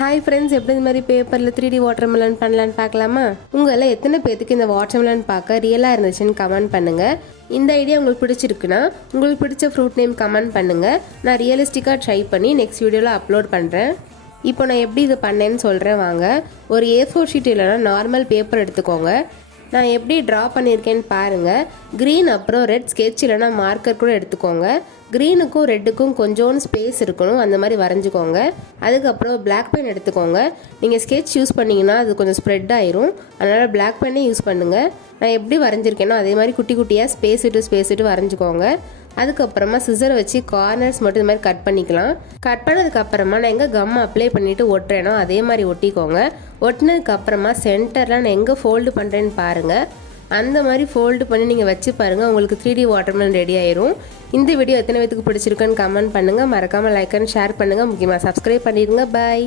Hi friends, எப்படி இந்த மாதிரி பேப்பரில் 3D வாட்டர்மெலன் பண்ணலான்னு பார்க்கலாமா? உங்களில் எத்தனை பேருக்கு இந்த வாட்டர்மெலன் பார்க்க ரியலாக இருந்துச்சுன்னு கமெண்ட் பண்ணுங்கள். இந்த ஐடியா உங்களுக்கு பிடிச்சிருக்குன்னா உங்களுக்கு பிடிச்ச ஃப்ரூட் நேம் கமெண்ட் பண்ணுங்கள். நான் ரியலிஸ்டிக்காக ட்ரை பண்ணி நெக்ஸ்ட் வீடியோவில் அப்லோட் பண்ணுறேன். இப்போ நான் எப்படி இது பண்ணேன்னு சொல்கிறேன் வாங்க. ஒரு A4 ஷீட் இல்லைனா நார்மல் பேப்பர் எடுத்துக்கோங்க. நான் எப்படி ட்ரா பண்ணியிருக்கேன்னு பாருங்கள். க்ரீன் அப்புறம் ரெட் ஸ்கெட்ச் இல்லைனா மார்க்கர் கூட எடுத்துக்கோங்க. க்ரீனுக்கும் ரெட்டுக்கும் கொஞ்சோண்டு ஸ்பேஸ் இருக்கணும், அந்த மாதிரி வரைஞ்சிக்கோங்க. அதுக்கப்புறம் பிளாக் பென் எடுத்துக்கோங்க. நீங்கள் ஸ்கெட்ச் யூஸ் பண்ணிங்கன்னா அது கொஞ்சம் ஸ்ப்ரெட் ஆயிரும், அதனால் பிளாக் பென்னே யூஸ் பண்ணுங்கள். நான் எப்படி வரைஞ்சிருக்கேனோ அதே மாதிரி குட்டி குட்டியாக ஸ்பேஸ் விட்டு வரைஞ்சிக்கோங்க. அதுக்கப்புறமா சிசரை வச்சு கார்னர்ஸ் மட்டும் இது மாதிரி கட் பண்ணிக்கலாம். கட் பண்ணதுக்கப்புறமா நான் எங்கே கம் அப்ளை பண்ணிவிட்டு ஒட்டுறேனோ அதே மாதிரி ஒட்டிக்கோங்க. ஒட்டினதுக்கப்புறமா சென்டரில் நான் எங்கே ஃபோல்டு பண்ணுறேன்னு பாருங்கள். அந்த மாதிரி ஃபோல்டு பண்ணி நீங்கள் வச்சு பாருங்கள், உங்களுக்கு 3D வாட்டர்மெலன் ரெடி ஆயிரும். இந்த வீடியோ எத்தனை பேருக்கு பிடிச்சிருக்குன்னு கமெண்ட் பண்ணுங்கள். மறக்காமல் லைக் அண்ட் ஷேர் பண்ணுங்கள். முக்கியமாக சப்ஸ்கிரைப் பண்ணிடுங்க. பாய்.